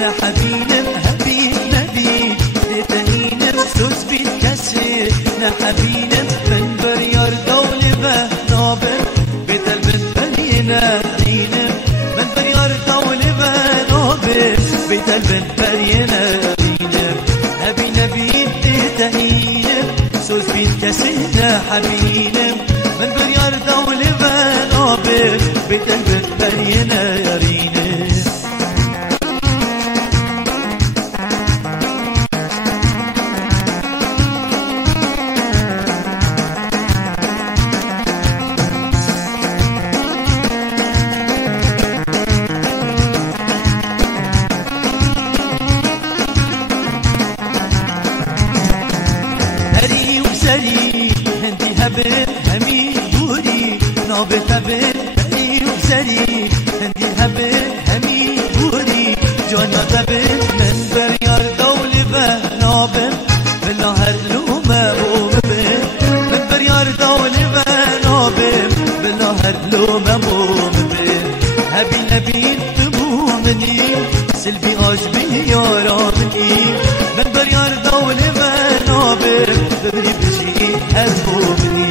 نحبینم حبیب نبی دتهینم سوز بید کسی نحبینم من بریار دول به نابم بدل من برینم اینم من بریار دول به نابم بدل من برینم اینم نبی نبی دتهینم سوز بید کسی نحبینم من بریار دول به نابم بدل من برینم هندي هبل همي بوري نابت هبل همي وزري هندي هبل همي بوري جانا هبل من بريار دول به نابم بالله هرلومه بومبه من بريار دول به نابم بالله هرلومه بومبه هبي نبي تبومني سلبي عجبي يارامني من بريار دول به نابم ببري بجي هالبومني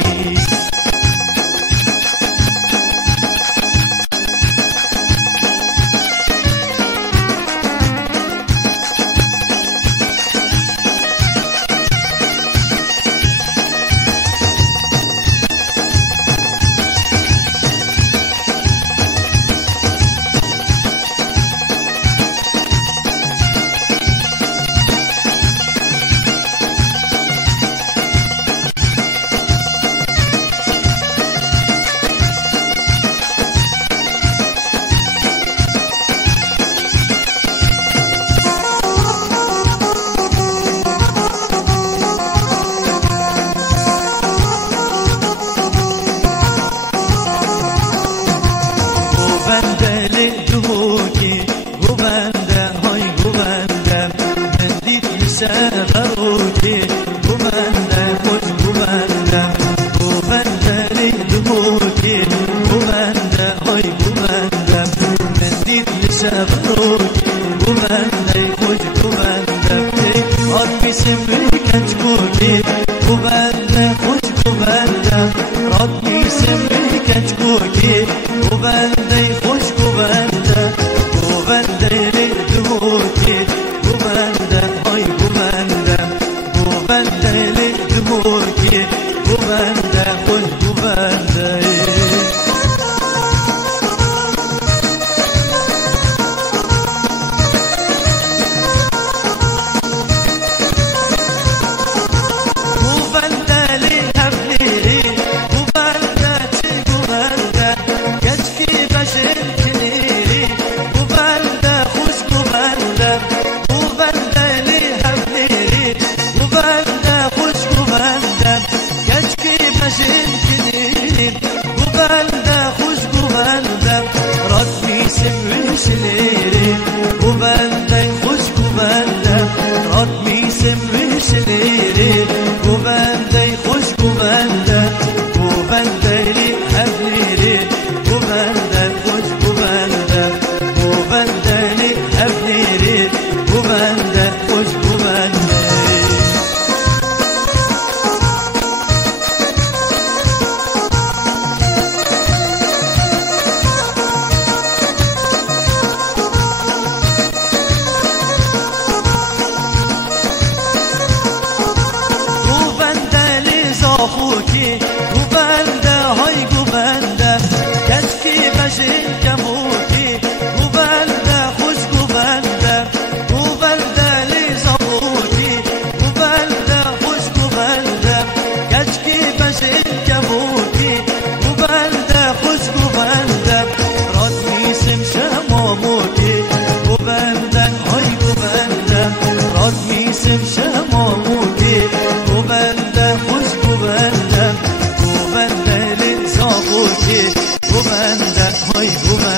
سبوكي وبنده خوش وبنده وبنده لدموكي وبنده هاي وبنده منديت لسبوكي وبنده خوش وبنده ربي سمك تشكوكي وبنده خوش وبنده ربي سمك تشكوكي وبنده خوش وبنده وبنده لدموكي وبنده هاي وبنده وبنده لدموكي وبنده خوش وبنده وبنده خوش وبنده راتني سمي شليري وبنده خوش وبنده راتني سمي شليري وبنده خوش وبنده وبنده لي هبليري وبنده خوش وبنده وبنده لي هبليري وبنده خوش وبنده خوکی گوبنده های گوبنده کشکی بشین کموکی گوبنده خوش گوبنده گوبنده لیزا خوکی گوبنده خوش گوبنده کشکی بشین کموکی گوبنده خوش گوبنده راد میسم شماموکی گوبنده های گوبنده راد میسم شماموکی گوبنده خوش گوبنده گوبنده لیزا خوکی گوبنده های گوبنده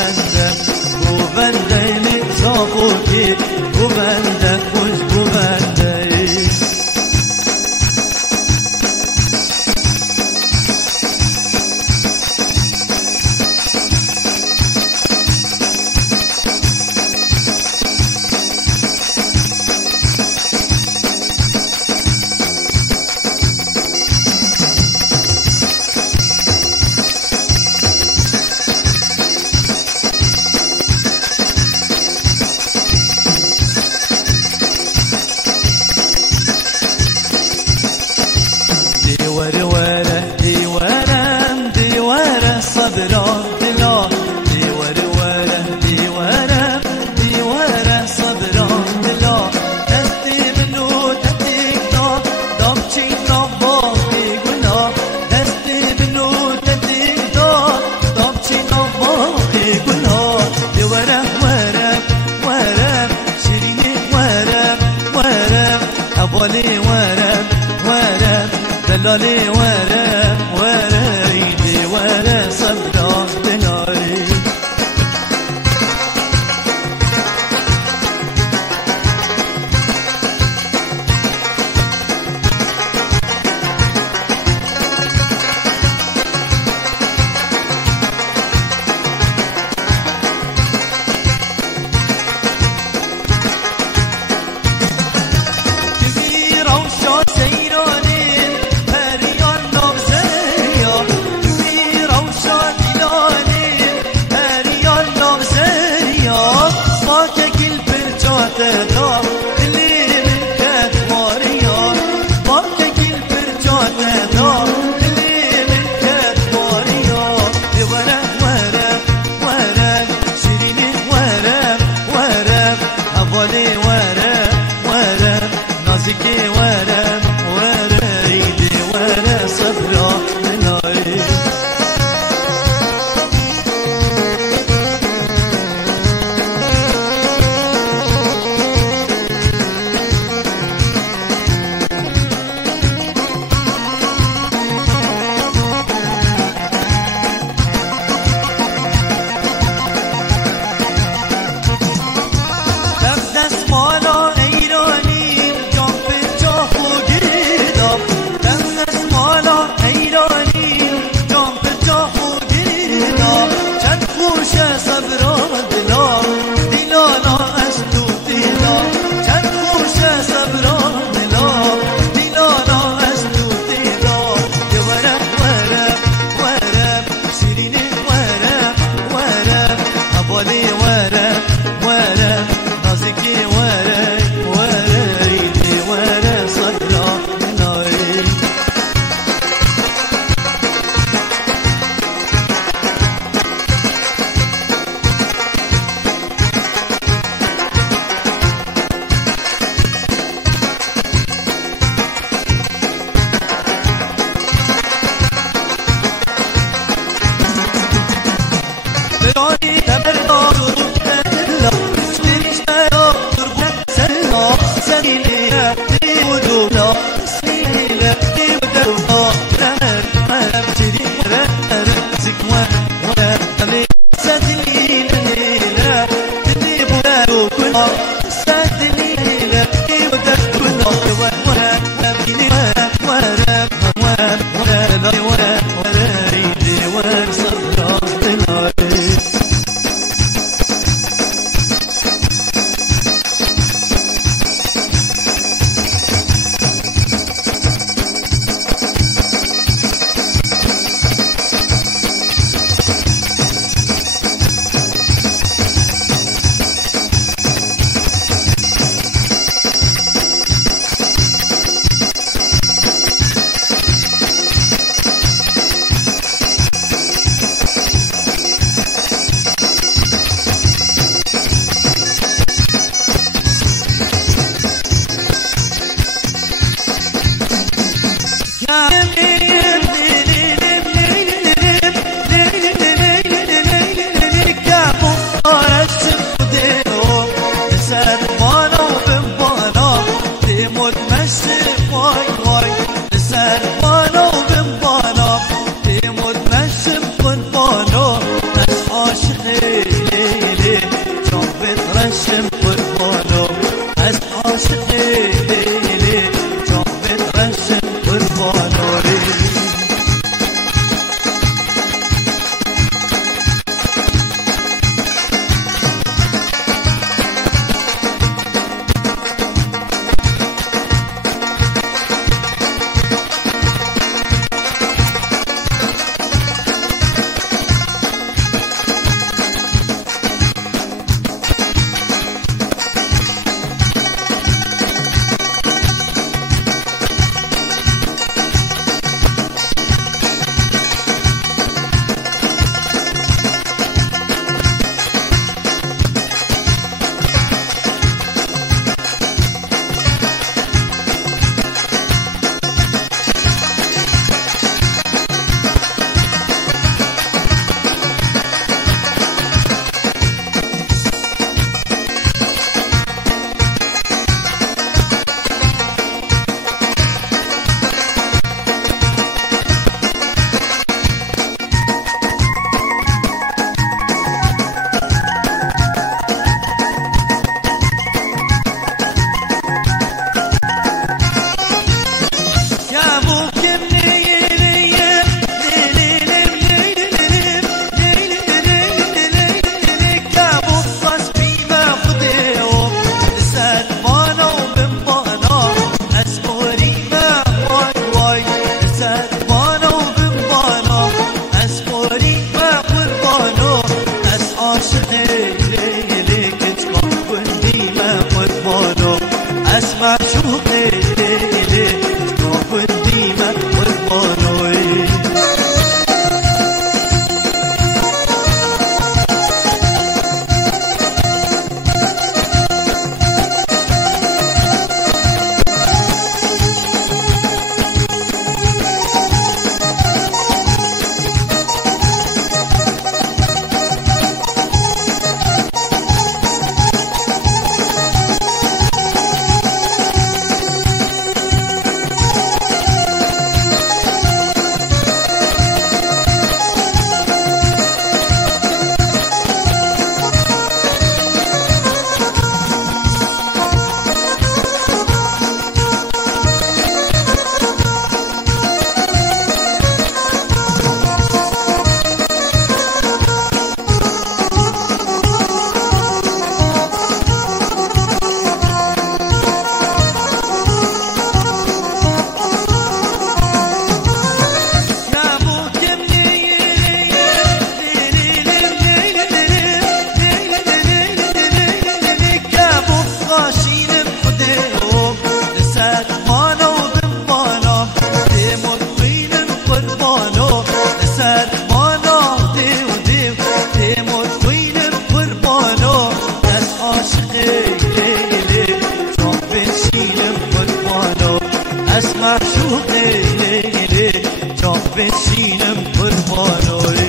بینم قربانوی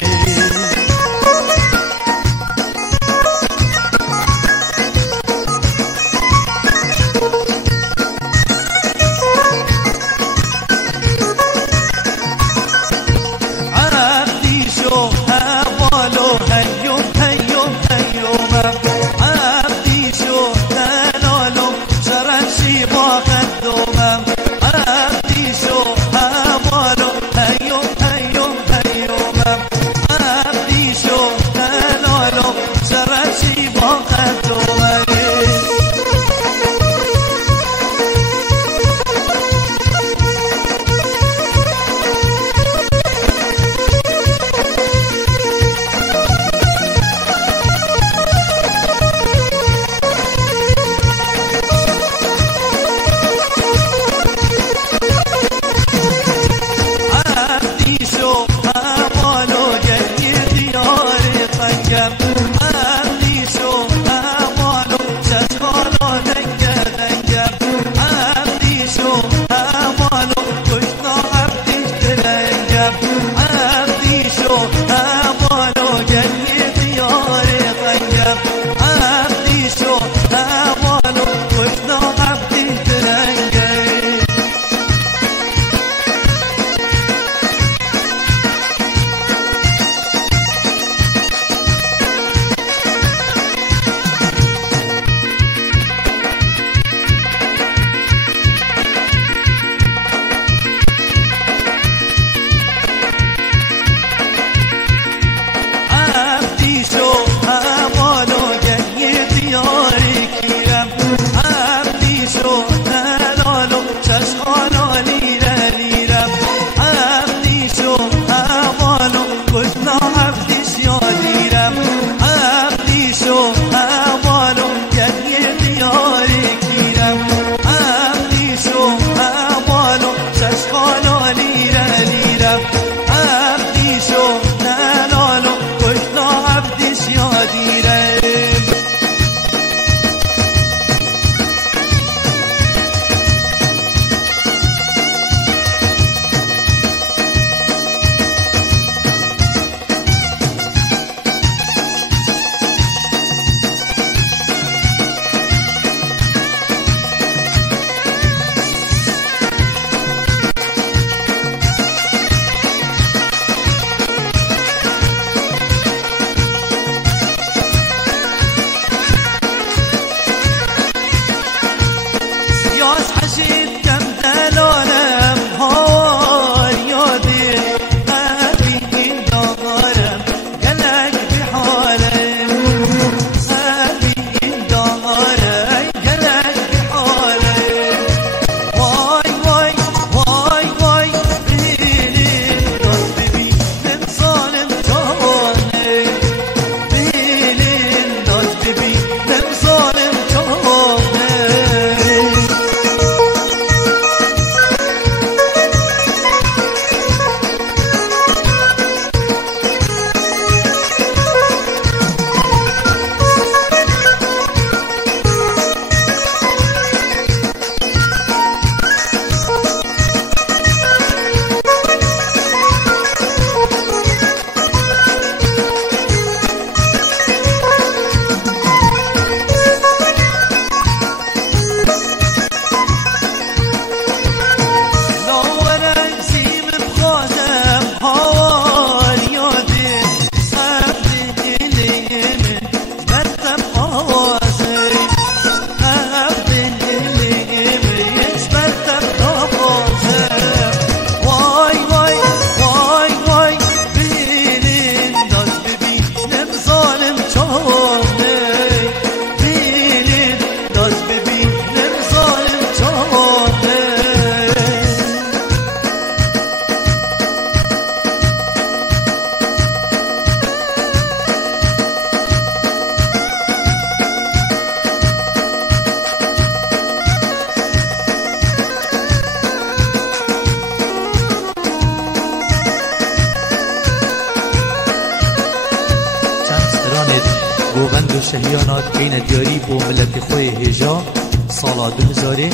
گوبند و شهیانات بین دیاری بو ملت خوی هجا سالا 2000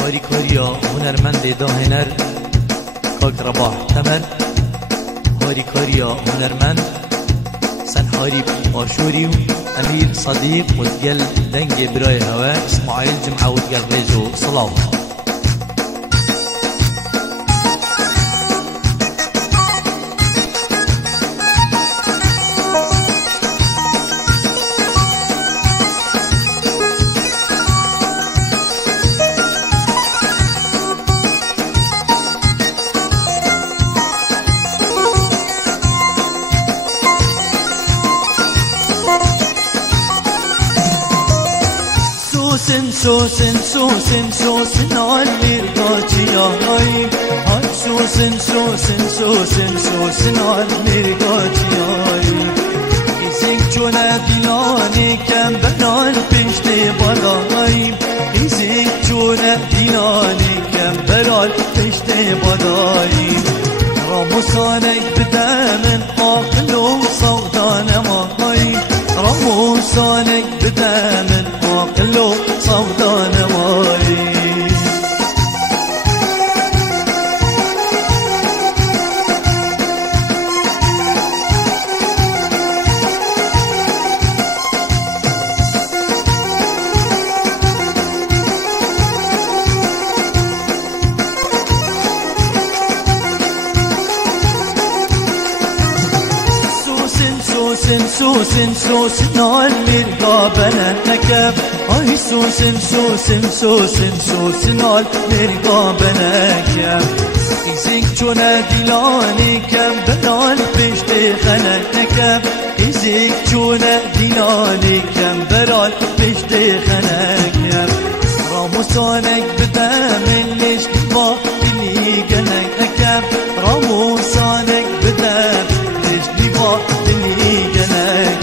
کاری کاریا هنرمند دا هنر خاک رباح تمر هاری کاریا هنرمند سن هاری آشوری و امیر صدیق وتقل دنگ برای هوا اسماعیل جمعه وتقل ريجو صلاح سوسن علي رقاجيا هاي سوسن علي رقاجيا هاي يزيك جونا ديناني كم بنال بيشتي بلاي يزيك جونا ديناني كم بنال بيشتي بلاي راموسانك بدامن عقل وصودان ماي راموسانك بدامن عقل صودان ماي سوسن علي رقابنا نكب هاي سوسن علي رقابنا نكب يزيك جونا ديلاني كم بنال بيشتي خلق نكب يزيك جونا ديلاني كم بنال بيشتي خلق نكب راموسانك بدامن ليش نبا دني قنك نكب راموسانك بدامن ليش نبا دني قنك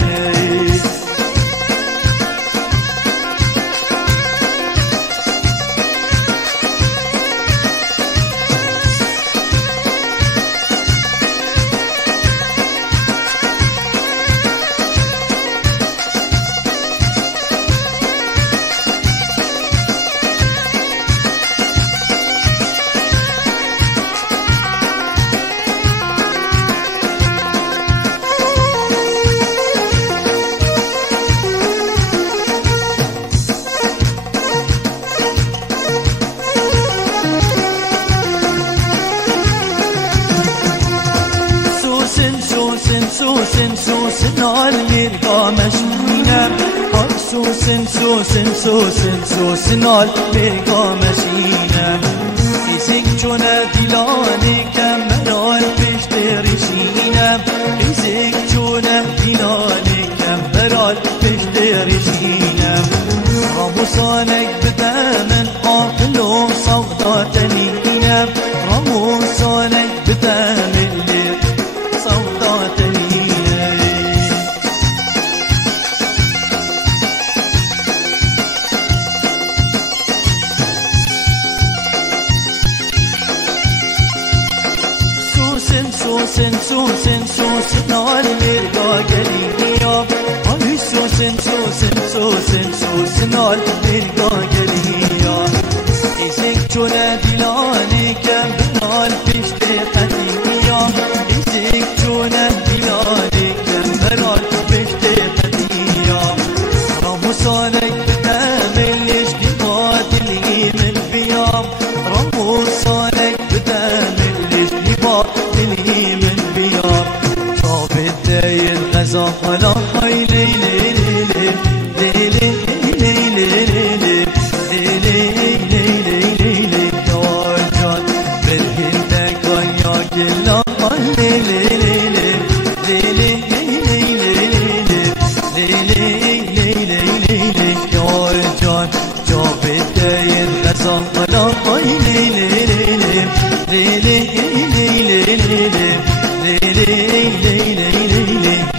سوسن علي رقامشينا سوسن علي رقامشينا يزيك جونا ديلاني كم بنال بيشتري شينا يزيك جونا ديلاني كم بنال بيشتري شينا راموسانك بدامن عقل وصودا تنينا راموسانك بدامن صودا تنينا سوسن علي رقاقليا هاي سوسن علي رقاقليا يزيك جونا ديلاني كم بنال بيشتي قديميا يزيك جونا ديلاني كم بنال بيشتي قديميا راموسانك بدامن ليش نبات لي من بيام راموسانك بدامن ليش نبات لي من بيام جاب الداير غزا على هاي ليلي ليلي ليلي ليلي جوجان بالهندك ويا كلا ليلي جوجان جاب الداير غزا على هاي ليلي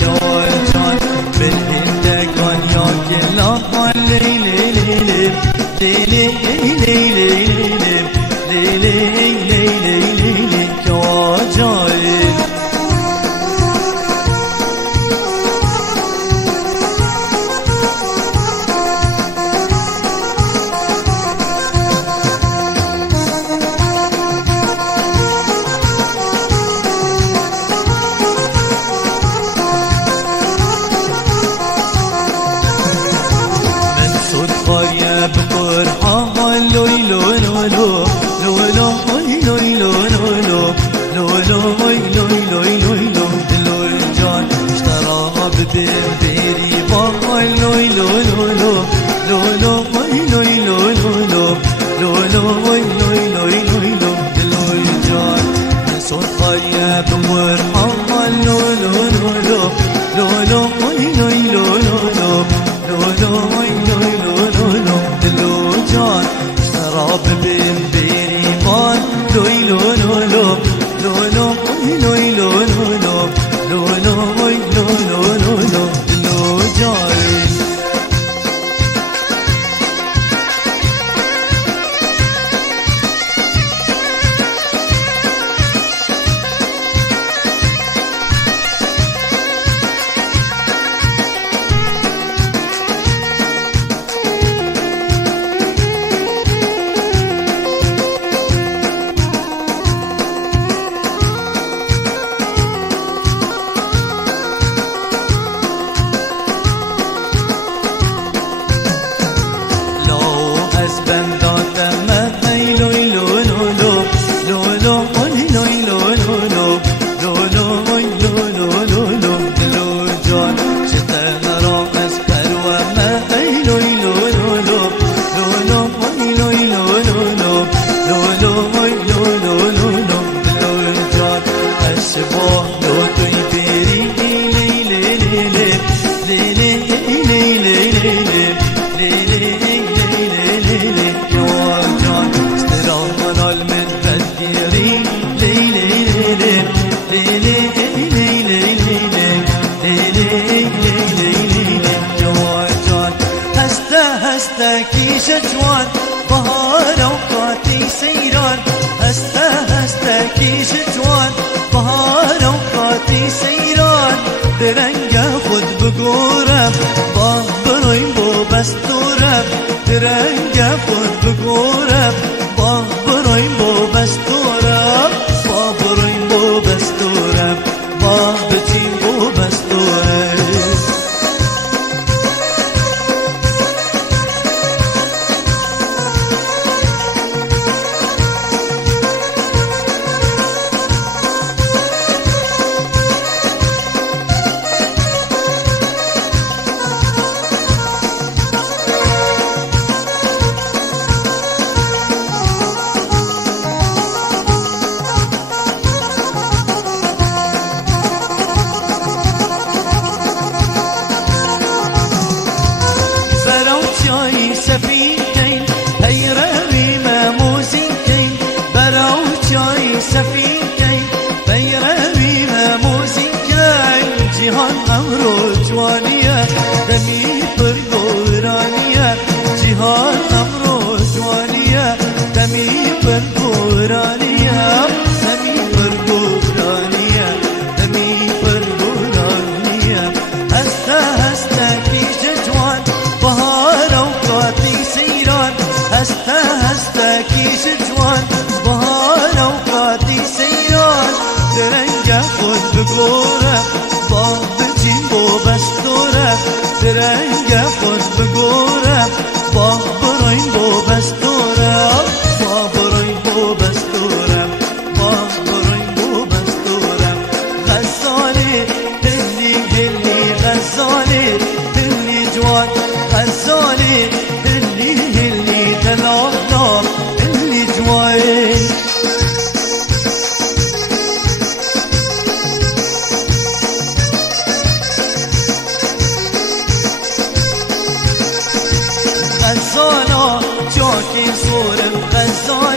جوجان بالهندك ويا كلا ليلي جوجان بيري بابا لوي لو لو لو لو لو لو لو لو لو لو لو لو دلوي جان صوت خيا بمر الله لو لو لو لو لو لو لو لو دلو جان شراب بين بيريمان لوي لو لو لو لو لو لوي لو لو لو لو لو لو دلو جان هستكي شجوان بهار اوقاتي سيران هستكي شجوان بهار اوقاتي سيران درنگا خود بگورم با برویم بو بستورم درنگا خود بگورم با برویم بو بستورم با برویم بو بستورم با بچیم بو بستورم سفينتين هيرمي ماموزينتين براو جاي سفينتين هيرمي ماموزينتين جهان أمرو جوانية دمي برغورانية جهان أمرو جوانية دمي برغورانية دمي برغورانية دمي برغورانية هستا كي جوان بهار اوقاتي سيران هستا كيش جوان بهار اوقاتي سيران درنگا خود بگورم با بچین بو بستورم درنگا خود بگورم با بروین بو بستورم با بروین بو بستورم با بروین بو بستورم غزالی هلی غزالی هلی جوان غزالي اللي تلعب اللي جواي غزالة جاكي صورم غزالة